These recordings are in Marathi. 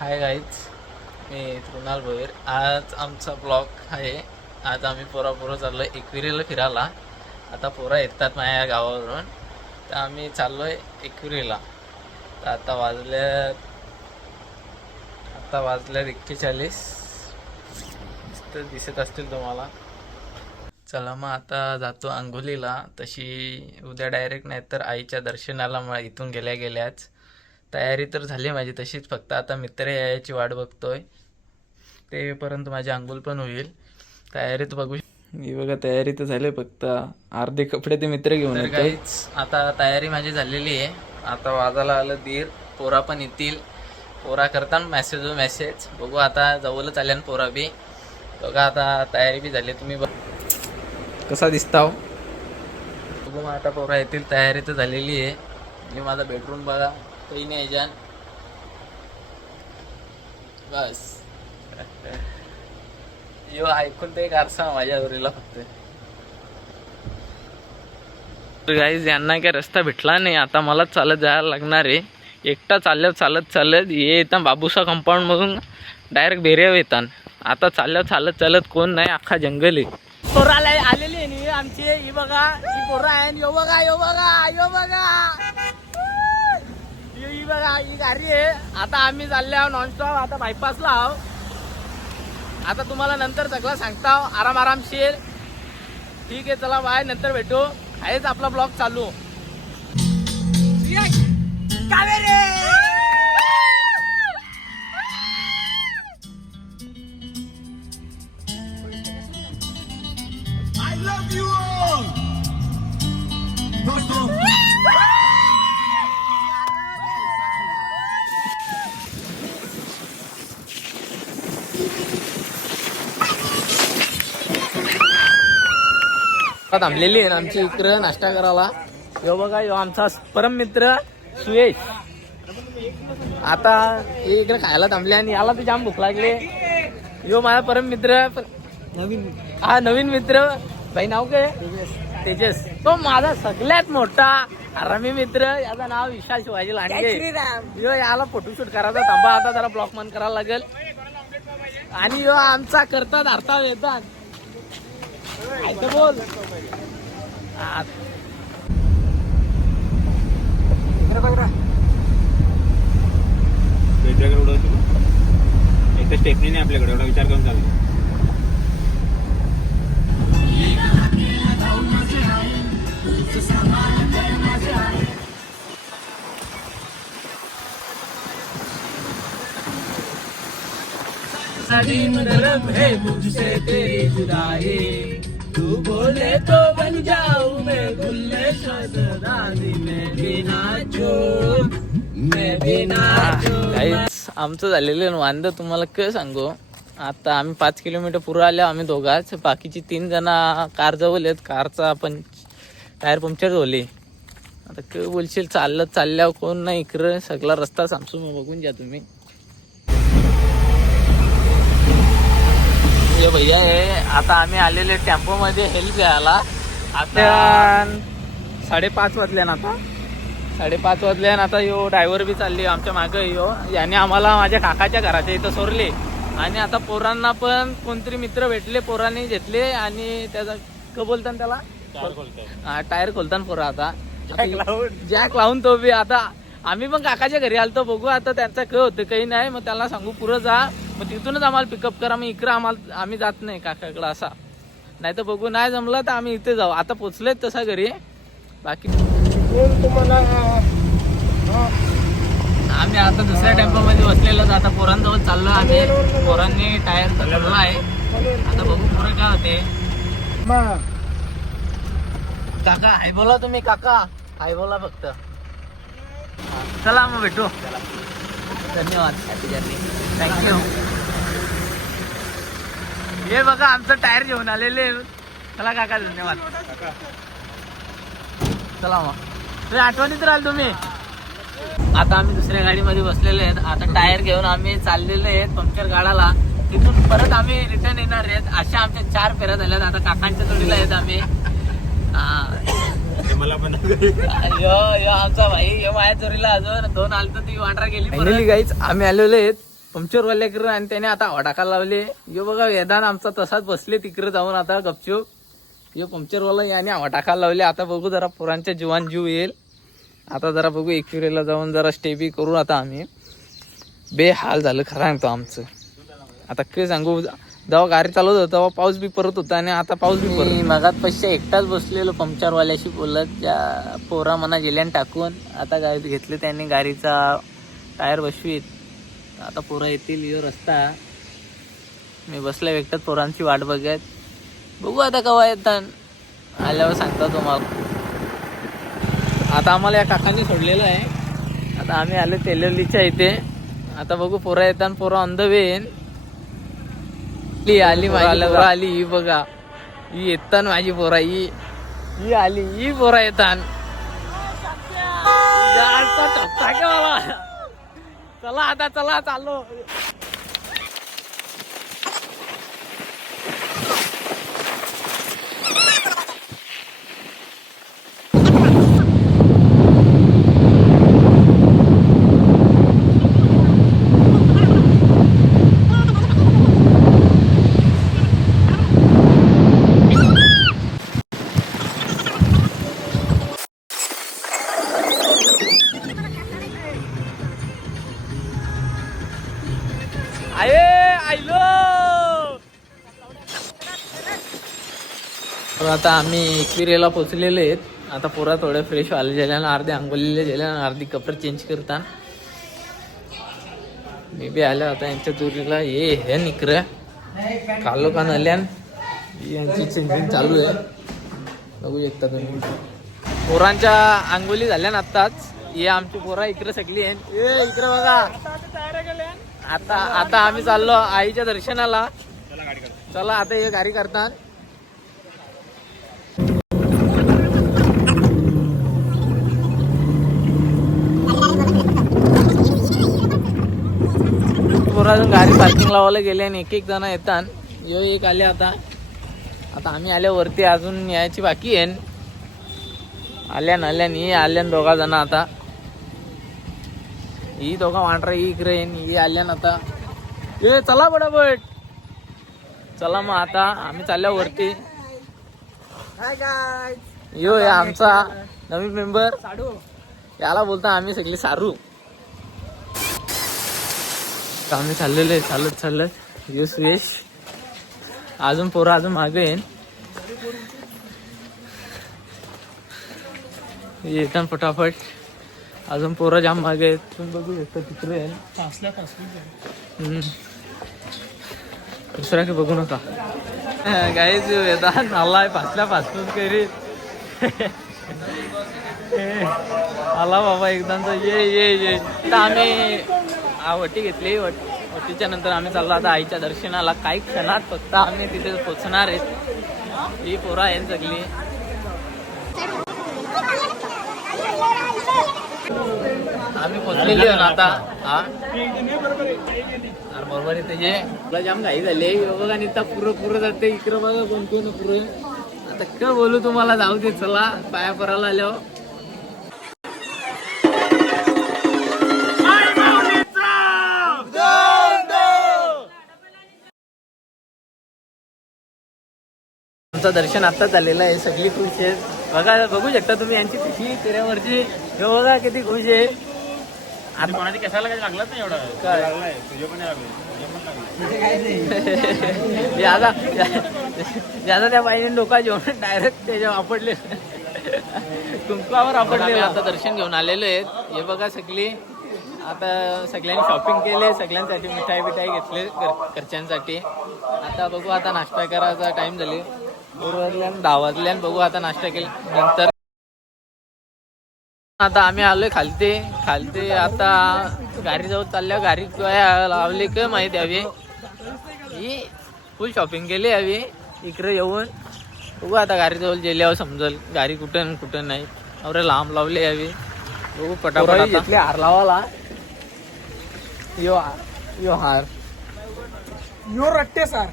हाय गाईज, मी कृणाल भोईर. आज आमचा ब्लॉग आहे. आज आम्ही पोरं चाललो आहे एकविरीला फिरायला. आता पोरं येतात माझ्या गावावरून, तर आम्ही चाललो आहे एकविरीला. तर आता वाजल्यात 41. तर दिसत असतील तुम्हाला. चला मग आता जातो अंघोलीला. तशी उद्या डायरेक्ट नाही तर आईच्या दर्शनाला मग इथून गेल्याच तयारी तर झाली माझी तशीच. फक्त आता मित्र यायची वाट बघतोय, तेपर्यंत माझी अंघोळ पण होईल. तयारी तर बघू. ही बघा तयारी तर झाली, फक्त अर्धे कपडे ते मित्र घेऊन येतोय. आता तयारी माझी झालेली आहे. आता वाजायला आलं दीर, पोरा पण येतील. पोरा करतात मेसेज बघू. आता जवळच आल्यान पोरा बी बघा. आता तयारी बी झाली, तुम्ही कसा दिसता हो बघू. मग आता पोरा येतील, तयारी तर झालेली आहे. मी माझा बेडरूम बघा, काही नाही याच्यान बस. यो ऐकून ते एक आरसा माझ्या जोरीला फक्त. गाईज यांना काय रस्ता भेटला नाही, आता मला चालत जायला लागणार आहे. एकटा चालत ये येतात बाबूसा कंपाऊंड मधून डायरेक्ट बेऱ्या येतात. आता चालत कोण नाही, अख्खा जंगल आहे. पोराला आलेली आहे नी आमची. ही बघा, ही पोरं आहे. यो बघा ही बघा, ही गाडी आहे. आता आम्ही चालले आहो नॉनस्टॉप. आता बायपासला आहो. आता तुम्हाला नंतर सगळं सांगता आरामशीर. ठीक आहे, चला बाय, नंतर भेटू. आहेच आपला ब्लॉग चालू. I love you all. थांबलेली आहे आमची इकडं नाश्ता करायला. यो बघा, यो आमचा परम मित्र सुयश. आता हे इकडे खायला थांबले आणि याला तर जाम भूक लागले. यो माझा परम मित्र नवीन मित्र. भाई नाव काय? तेजस. तो माझा सगळ्यात मोठा आरामी मित्र. याचं नाव विशाल शिवाजी लांडगे. यो याला फोटोशूट करायचा. थांबा, आता जरा ब्लॉक मन करायला लागेल. आणि यो आमचा करता धारता येतात. बोल एकदा स्टेपनी नाही आपल्याकडे, एवढा विचार करून चालतो. है मुझसे तेरी जुदाई, तू बोले तो बन जाऊं मैं गुल्ले शहनाई में भी नाचू. आमचं झालेलं वांद तुम्हाला काय सांगू. आता आम्ही 5 किलोमीटर पुढे आले. आम्ही दोघाच, बाकीची 3 जण कार जवळ आहेत. कारचा पण टायर पंक्चर झाली. आता काय बोलशील, चालल्यावर कोण नाही इकडं. सगळा रस्ता सामसून बघून घ्या तुम्ही. भैया आहे. आता आम्ही आलेले टेम्पो मध्ये हेल्प घ्यायला. आता 5:30 वाजल्यान. आता 5:30 वाजल्यान. आता यो ड्रायव्हर बी चालली आमच्या मागे. यो याने आम्हाला माझ्या काकाच्या घराच्या इथं सोडले. आणि आता पोरांना पण कोणतरी मित्र भेटले, पोरांनी घेतले. आणि त्याचा क बोलतात त्याला टायर खोलताना पोरा. आता जॅक लावून तो बी. आता आम्ही पण काकाच्या घरी आलतो. बघू आता त्यांचा क होतं काही नाही. मग त्याला सांगू पुढं जा, मग तिथूनच आम्हाला पिकअप करा. मग इकडं आम्ही जात नाही काकाकडं असा. नाही तर बघू, नाही जमलं तर आम्ही इथे जाऊ. आता पोचलेत तसा घरी. बाकी आम्ही आता दुसऱ्या टेम्पो मध्ये बसलेलो. आता पोरांजवळ चाललो आम्ही. पोरांनी टायर पकडला आहे. आता बघू पुढे काय होते. काका हाय बोला तुम्ही. काका हाय बोला फक्त. चला मग भेटू. धन्यवाद. Happy journey. थँक्यू. हे बघा आमचं टायर घेऊन आलेले. चला काका, धन्यवाद. चला मग, तुम्ही आठवणीत राहाल तुम्ही. आता आम्ही दुसऱ्या गाडीमध्ये बसलेले आहेत. आता टायर घेऊन आम्ही चाललेले आहेत पंक्चर काढायला. तिथून परत आम्ही रिटर्न येणार आहेत. अशा आमच्या 4 फेऱ्या झाल्यात. आता काकांच्या जोडीला आहेत आम्ही. मला पण आमचा भाई माझ्या चोरीला अजून 2 आलतो, ती वांडरा गेली. गाईच आम्ही आलेलो आहेत पंक्चरवाल्याकडे आणि त्याने आता हवा टाकायला लावले. यो बघा वेदांत आमचा तसाच बसले तिकडे जाऊन आता गपचूप. यो पंक्चरवाला याने हवा टाकायला लावले. आता बघू जरा पोरांच्या जीवान जीव येईल. आता जरा बघू एकविरेला जाऊन जरा स्टे बी करू. आता आम्ही बेहाल झालं खरं सांगतो आमचं. आता काय सांगू, जेव्हा गाडी चालवत होता तेव्हा पाऊस बी परत होता आणि आता पाऊस बी परत. मगात पैसे एकटाच बसलेलो पंक्चरवाल्याशी बोलत. त्या पोरा मना गेल्यान टाकून आता गाडी घेतली त्यांनी गाडीचा टायर बसवीत. आता पोरं येतील यो रस्ता. मी बसल्या एकटाच पोरांची वाट बघत. बघू आता केव्हा येतात, आल्यावर सांगता तुम्हाला. आता आम्हाला या काकांनी सोडलेलं आहे. आता आम्ही आलो तेलवलीच्या इथे. आता बघू पोरं येतात. पोरं ऑन द वे येईन. आली माझी पोरं आली. ही बघा ही येतात माझी पोरा. ही आली. ही पोरं येतात. चला आता चला चाललो. आता आम्ही एकविरेला पोचलेले आहेत. आता पोरा थोडे फ्रेश व्हायला गेल्यानं अर्धे आंघोळीला गेल्यानं अर्धी कपडे चेंज करता. मी बी आल्या आता यांच्या दुरीला. हे निकर खालो का नल्यान यांची चेंजिंग चालू आहे. बघू शकता तुम्ही. पोरांच्या आंघोळी झाल्या ना आत्ताच. हे आमची पोरा इकडे सगळी आहे. इकडे बघा. आता आम्ही चाललो आईच्या दर्शनाला. चला आता हे गाडी करतात. पोराजून गाडी पार्किंग लावायला गेले आणि एक जण येतात. यो एक आले. आता आम्ही आल्यावरती अजून यायची बाकी आहे. आल्यान ही आल्यान दोघा जण. आता ही दोघा वांढरा ही इकडे येईन. ही आल्यान आता. ये चला बडाबट. चला मग आता आम्ही चालल्यावरती. यो या आमचा नवीन मेंबर याला बोलता आम्ही सगळे सारू. आम्ही चाललेले चालत. यो सुयश. अजून पोरं अजून मागे येईन. येतात फटाफट. अजून पोरं जाम मागे आहेत. तुम्ही बघू शकता तिकडे आहे. दुसरा की बघू नका. काहीच येतात आलाय फासफूस करीत. आला बाबा एकदाचा. ये आता आम्ही वटी घेतली. वटीच्या नंतर आम्ही चाललो आता आईच्या दर्शनाला. काही क्षणात फक्त आम्ही तिथे पोचणार आहेत. ही पोरं आहेत सगळी. आम्ही पोचलेली ना आता. हा बरोबर इथे जे तुला जाम घाई झाली. बघा निता पुरं जाते. इकडं बघा कोण पुरं. आता काय बोलू तुम्हाला. जाऊ दे चला पाया पराला आल्यावर. आमचं दर्शन आता झालेलं आहे. सगळी खुश आहेत. बघू शकता तुम्ही यांची खुशी चेहऱ्यावरची. हे बघा किती खुश आहे. आता कोणाची कशाला काही लागलाच नाही एवढा. काय लागलाय तुझ्या पण लागले. ज्यादा त्या बाईने डोका जेवण डायरेक्ट त्याच्यावर आपडले. कुंकवावर आपडले. आता दर्शन घेऊन आलेले आहेत. हे बघा सगळी. आता सगळ्यांनी शॉपिंग केले. सगळ्यांसाठी मिठाई घेतले घरच्यांसाठी. आता बघू आता नाश्ता करायचा टाइम झाले. 10 वाजल्यान बघू आता नाश्ता केल्यानंतर. आता आम्ही आलोय खालते. आता गाडी जाऊ चालल्या. गाडी काय लावली काय माहिती हवी. ही फुल शॉपिंग केली हवी. इकडे येऊन बघू आता गाडी जवळ गेल्यावर समजल गाडी कुठं नाही. अरे लांब लावली हवी. बघू पटापट घेतले हार लावाला. यो हार यो रट्टे सर.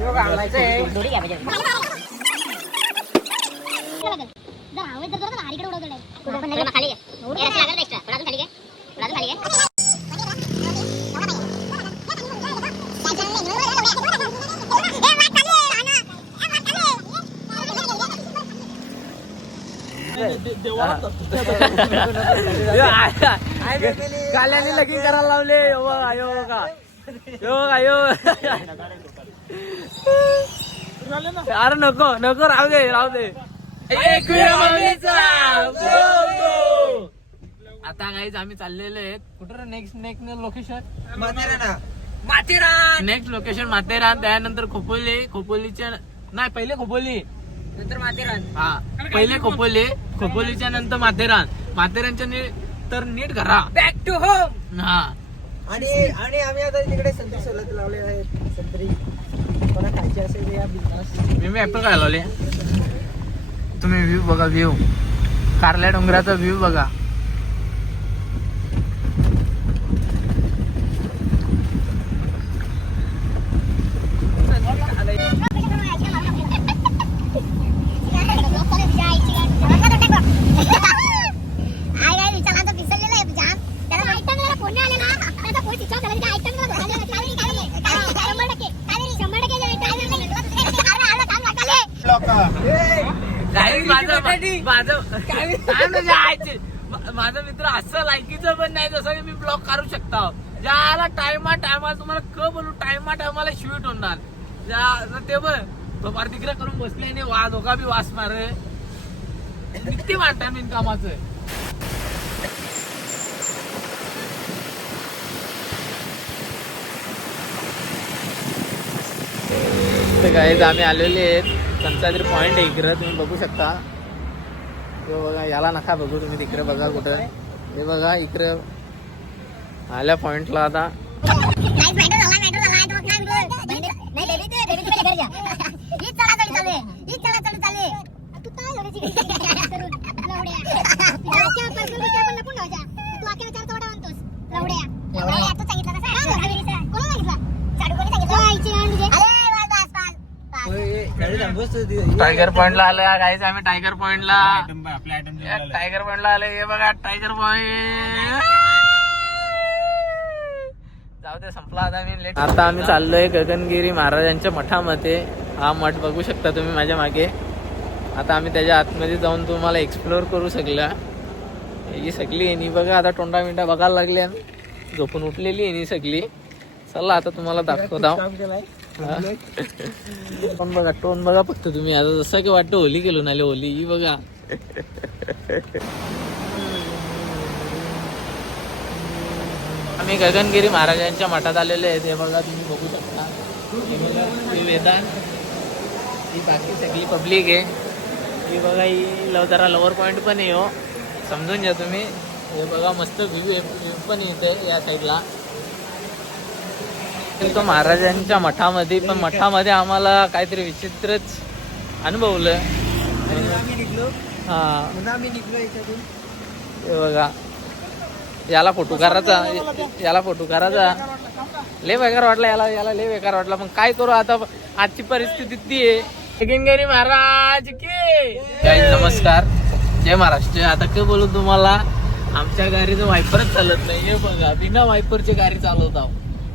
यो घालायचंय. खाली गाल्याने लगीन करायला लावले यो का यो अरे नको राहू दे आता काहीच आम्ही चाललेले आहेत कुठं next location Matheran next location Matheran त्यानंतर खोपोलीच्या नाही पहिले खोपोली नंतर माथेरान. हा पहिले खोपोलीच्या नंतर माथेरानच्या तर नीट घरा बॅक टू होम. हा आणि आम्ही आता तिकडे संत्री सोलत लावले आहेत. संत्री कोणा खायची असेल या बिझनेस. मी ऍपल काय लावले तुम्ही व्ह्यू बघा कारल्या डोंगराचा व्ह्यू बघा. माझा मित्र असं लायकीचं पण नाही जसं की मी ब्लॉग काढू शकता ज्याला टायमाला तुम्हाला बोलू टायमाला शूट होणार ते बघ फार तिकडे करून बसले नाही वाज होका बी वास मार किती वाटतं मी कामाचं. गाईज आम्ही आलेले आहेत कंचाद्री पॉइंट आहे इकडं तुम्ही बघू शकता. तो बघा याला नका बघू तुम्ही तिकडे बघा कुठं हे बघा इकडे आल्या पॉइंटला आता टायगर पॉइंटला आलोय गाईज आम्ही टायगर पॉइंटला आलोय. हे बघा टायगर पॉइंट जाऊ दे संपला आता आम्ही चाललोय गगनगिरी महाराजांच्या मठामध्ये. हा मठ बघू शकता तुम्ही माझ्या मागे. आता आम्ही त्याच्या आतमध्ये जाऊन तुम्हाला एक्सप्लोअर करू शकला. ही सगळी येणी बघा आता तोंडा मिंडा बघायला लागल्या झोपून उठलेली येणी सगळी. चला आता तुम्हाला दाखवता. टोन बघा फक्त तुम्ही आता जसं की वाटतं होली गेलो ना होली ही बघा. आम्ही गगनगिरी महाराजांच्या मठात आलेले आहेत. हे बघा तुम्ही बघू शकता. हे बघा हे वेदांत ही बाकी सगळी पब्लिक आहे. ही बघा ही जरा लोअर पॉईंट पण आहे हो समजून घ्या तुम्ही. हे बघा मस्त व्ह्यू पण येते या साईडला. तो महाराजांच्या मठामध्ये पण मठामध्ये आम्हाला काहीतरी विचित्रच अनुभवलं. हा हे बघा याला फोटो करायचा लय बेकार वाटला याला लय बेकार वाटला. पण काय करू आता आजची परिस्थिती ती आहे. गगनगिरी महाराज की नमस्कार जय महाराष्ट्र. आता काय बोलू तुम्हाला आमच्या गाडीचं वायपरच चालत नाही. हे बघा बिना वायपरची गाडी चालवत आहो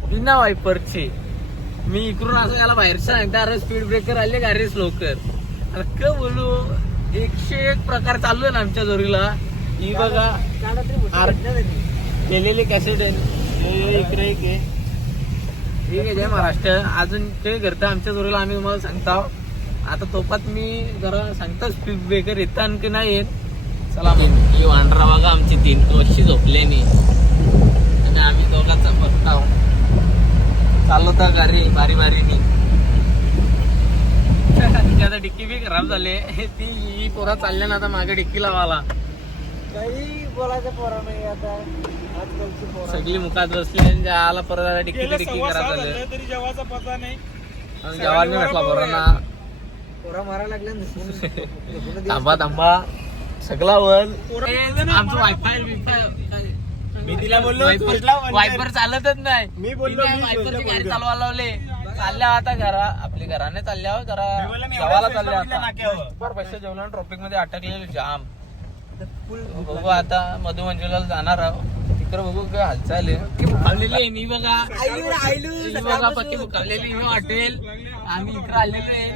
बिना वायपरची. मी इकडून असं याला बाहेर सांगता अरे स्पीड ब्रेकर आले गाडी लवकर. अरे काय बोलू 101 प्रकार चालू आहे ना आमच्या जोरीला. ही बघा केलेली कॅसेट इकडे ठीक आहे जय महाराष्ट्र. अजून ते करतं आमच्या जोरीला आम्ही तुम्हाला सांगता. आता तोपात मी जरा सांगता स्पीड ब्रेकर येतात की नाही येत. चला मग ही वांढरा बघा आमची 3 वर्षी झोपले नाही आणि आम्ही दोघांचा बघता चालवता गाडी बारीनी. तिची आता डिक्की बी खराब झाली. ही पोरा चालल्या ना आता मागे डिक्की लावाला. काही बोलायचं पोरा नाही आता आजकालची पोरा सगळी मुखात बसली आणि आला परत डिक्की खराब झालं तरी जेवाचा पता नाही. जेवायला नाही भेटला पोरांना. पोरा मारायला लागल्या. थांबा सगळा वर आमचं वायफाय मी तिला बोललो वायपर चालतच नाही. मी बोललो वायपरची गाडी चालवायला लावले. चालल्या आता आपली घराने चालल्या जरा गावाला चालल्या आता. फार पैसे जेवलं ट्रॉफिक मध्ये अटकलेले जाम. बघू आता मधु मंजुला जाणार आहोत तिकडे बघू काय हालचाल आहे. बुकावलेली आहे मी बघा पक्की बुकावलेली मी वाटेल. आम्ही इकडे आलेलो आहे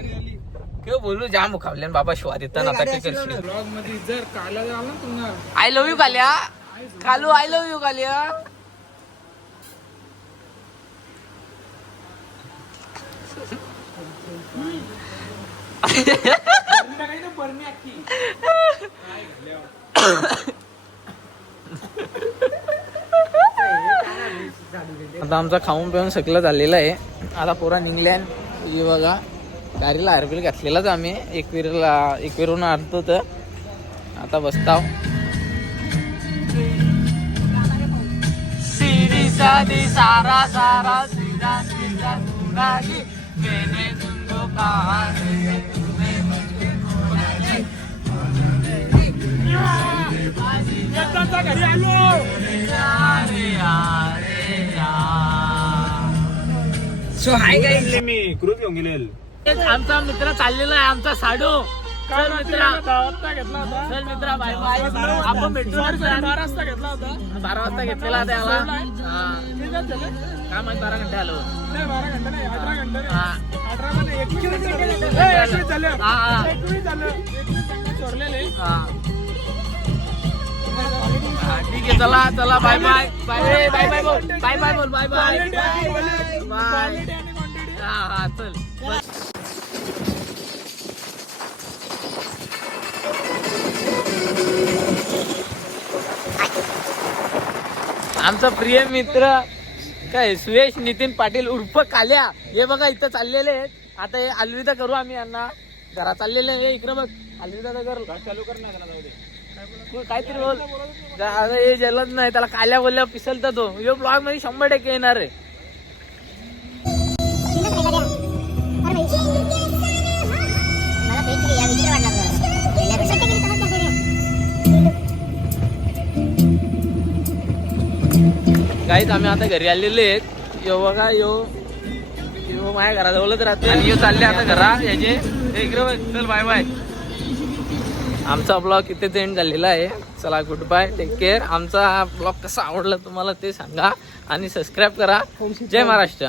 यो बोलू जाम मुखावल्यान बाबा श्वार येतं आता गाडी काय अशी करशील. लावणार. मध्ये जर काला झाला ना तुम्हाला आय लव्ह यू काल्या कालू आय लव्ह यू काल्या. आता आमचा खाऊन पिऊन सगळं झालेलं आहे. आता पोरा निघल्यान हे बघा गाडीला आरबील घातलेलाच आम्ही एकवीरहून आणतो तर आता बसताव. सिरी सादी सारा सारा सीधा सीधा सुनागी मैंने तुमको कहा है तुम्हें मुझे खोना घरी आलो सो हाय गाईज, मी क्रूज घेऊन गेलेल. आमचा मित्र चाललेला आहे आमचा साडू. चल मित्रा घेतला होता चल मित्रा बाय बाय आपण भेटू 12 वाजता घेतला होता 12 वाजता घेतलेला त्याला. काय माहिती 12 घंटे आलो. नाही 12 घंटे नाही 18 घंटे हा. 18 मध्ये 21 झाले हा, हा. 21 झालं 21 घंटे चोरलेले. हा. ठीक आहे चला चला bye bye bye bye bye बोल बाय बाय बोल बाय बाय बाय. हा हा चल. आमचा प्रिय मित्र काय सुयश नितीन पाटील उर्फ काल्या हे बघा इथं चाललेले आहेत. आता हे अलविदा करू आम्ही यांना. घरा चाललेले आहे इकडे बघ अलविदा तर कर. चालू कर ना जाऊ दे. काहीतरी बोल. आता हे जलद नाही त्याला काल्या बोलल्यावर पिसलता तो. यो ब्लॉग मध्ये 100% येणार आहे. काहीच आम्ही आता घरी आलेले आहेत. यो बघा यो माझ्या घराजवळच राहते आणि यो चालले आता घरा याचे. इकडे बघ चल बाय बाय. आमचा ब्लॉग इथेच एंड झालेला आहे. चला गुड बाय टेक केअर. आमचा ब्लॉग कसा आवडला तुम्हाला ते सांगा आणि सबस्क्राईब करा. जय महाराष्ट्र.